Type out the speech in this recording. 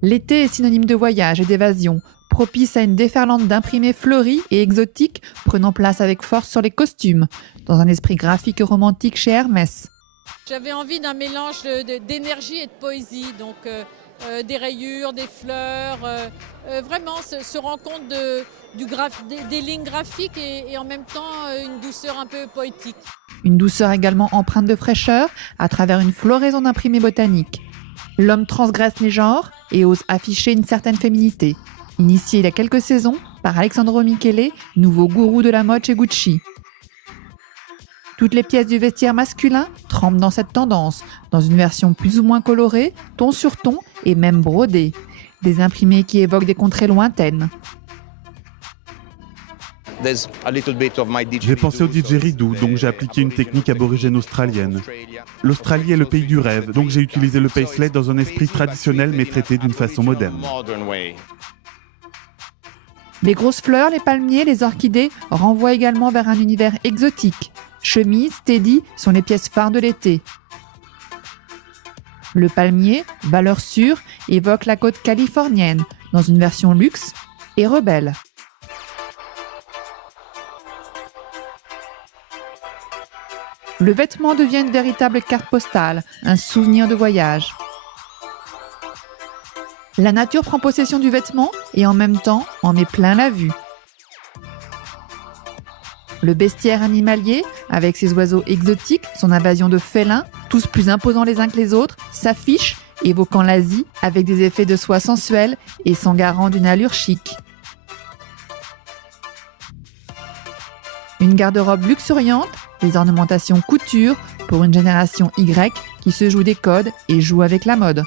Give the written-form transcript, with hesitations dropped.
L'été est synonyme de voyage et d'évasion, propice à une déferlante d'imprimés fleuris et exotiques prenant place avec force sur les costumes, dans un esprit graphique et romantique chez Hermès. J'avais envie d'un mélange d'énergie et de poésie, donc des rayures, des fleurs, vraiment se rend compte des lignes graphiques et en même temps une douceur un peu poétique. Une douceur également empreinte de fraîcheur à travers une floraison d'imprimés botaniques. L'homme transgresse les genres et ose afficher une certaine féminité, initié il y a quelques saisons par Alessandro Michele, nouveau gourou de la mode chez Gucci. Toutes les pièces du vestiaire masculin trempent dans cette tendance, dans une version plus ou moins colorée, ton sur ton et même brodée. Des imprimés qui évoquent des contrées lointaines. J'ai pensé au didgeridoo, donc j'ai appliqué une technique aborigène australienne. L'Australie est le pays du rêve, donc j'ai utilisé le paisley dans un esprit traditionnel mais traité d'une façon moderne. Les grosses fleurs, les palmiers, les orchidées renvoient également vers un univers exotique. Chemise, teddy sont les pièces phares de l'été. Le palmier, valeur sûre, évoque la côte californienne, dans une version luxe et rebelle. Le vêtement devient une véritable carte postale, un souvenir de voyage. La nature prend possession du vêtement et en même temps en met plein la vue. Le bestiaire animalier, avec ses oiseaux exotiques, son invasion de félins, tous plus imposants les uns que les autres, s'affiche, évoquant l'Asie avec des effets de soie sensuelle et s'en garant d'une allure chic. Une garde-robe luxuriante, des ornementations couture pour une génération Y qui se joue des codes et joue avec la mode.